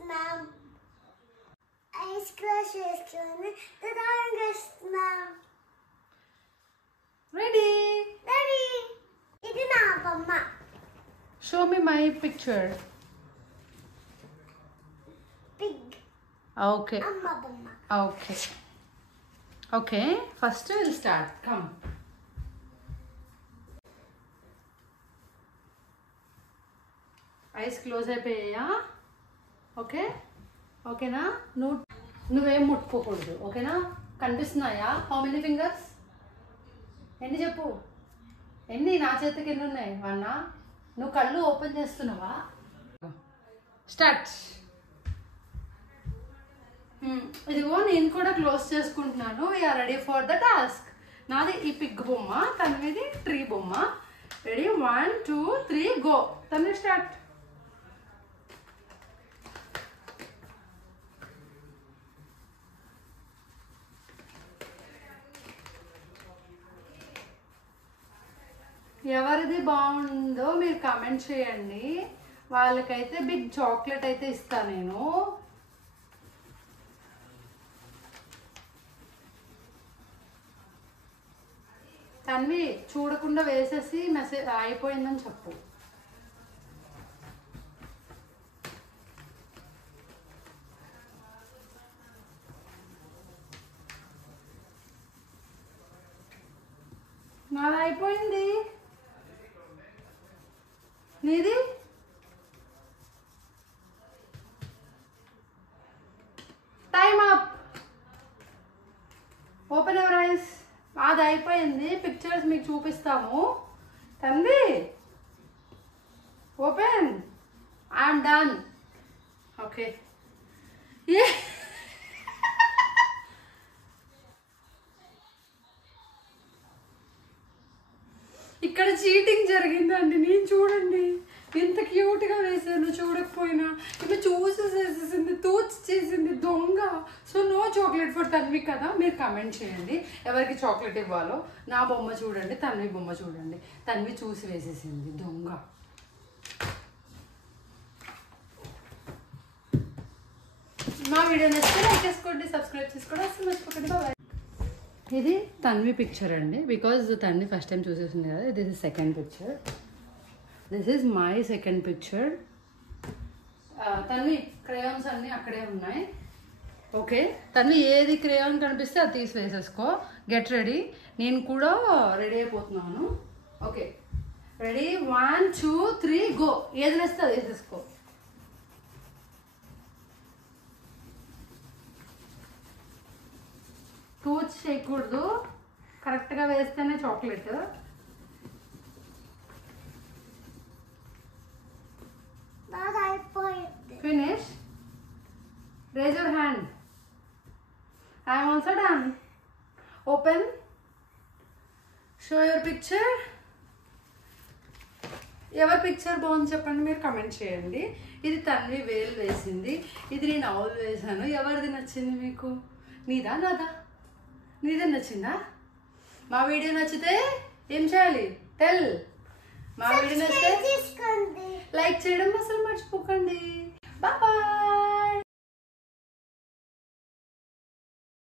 చేస్తున్నాం ice crash చేసుకొని తయారు చేస్తున్నాం రెడీ ఇది నా బొమ్మ show me my picture pig okay అమ్మ బొమ్మ okay first will start come eyes close అయిపోయాయా ఓకేనా నువ్వేం ముట్టుకోకూడదు ఓకేనా కనిపిస్తున్నాయా హౌ మెనీ ఫింగర్స్ ఎన్ని చెప్పు ఎన్ని నా చేతికి ఎన్ని ఉన్నాయి అన్నా నువ్వు కళ్ళు ఓపెన్ చేస్తున్నావా స్టార్ట్ ఇదిగో నేను కూడా క్లోజ్ చేసుకుంటున్నాను we are ready for the task నాది ఈ పిగ్ బొమ్మ తనది ట్రీ బొమ్మ రెడీ 1 2 3 గో తను స్టార్ట్ ఎవరిది బాగుందో మీరు కామెంట్ చేయండి వాళ్ళకైతే బిగ్ చాక్లెట్ అయితే ఇస్తాను నేను తన్వి చూడకుండా వేసేసి మెసేజ్ అయిపోయిందని చెప్పు నాది అయిపోయింది నీది time up open your eyes అది అయిపోయింది పిక్చర్స్ మీకు చూపిస్తాము తండ్రి ఓపెన్ ఐఎమ్ డన్ ఓకే ఇక్కడ చీటింగ్ జరిగిందండి నేను చూడండి ఎంత క్యూట్గా వేసాను చూడకపోయినా ఇప్పుడు చూసేసేసింది తూచి చేసింది దొంగ so no chocolate for Tanvi కదా మీరు కమెంట్ చేయండి ఎవరికి చాక్లెట్ ఇవ్వాలో నా బొమ్మ చూడండి తన్వి బొమ్మ చూడండి తన్వి చూసి వేసేసింది దొంగ మా వీడియో నచ్చితే లైక్ చేసుకోండి సబ్స్క్రైబ్ చేసుకోండి అసలు మర్చిపోకండి బాయ్ ఇది తన్వి పిక్చర్ అండి బికాజ్ తన్వి ఫస్ట్ టైం చూసేసింది కదా this is second picture this is my second picture Tanvi crayons అన్నీ అక్కడే ఉన్నాయి ఓకే తన్వి ఏది క్రేయాన్ కనిపిస్తే అది తీసి వేసేసుకో గెట్ రెడీ నేను కూడా రెడీ అయిపోతున్నాను ఓకే రెడీ 1 2 3 గో ఏది వేస్తే అది వేసేసుకో టూచ్ చేయకూడదు కరెక్ట్గా వేస్తేనే chocolate finish raise your hand I'm also done open show your picture ఎవరి పిక్చర్ బాగుంది చెప్పండి మీరు కమెంట్ చేయండి ఇది తన్వి వేలు వేసింది ఇది నేను ఆవులు వేసాను ఎవరిది నచ్చింది మీకు నీదా నాదా నీదే నచ్చిందా మా వీడియో నచ్చితే ఏం చేయాలి టెల్ మా వీడియో నచ్చితే లైక్ చేయడం అసలు మర్చిపోకండి బాయ్ బాయ్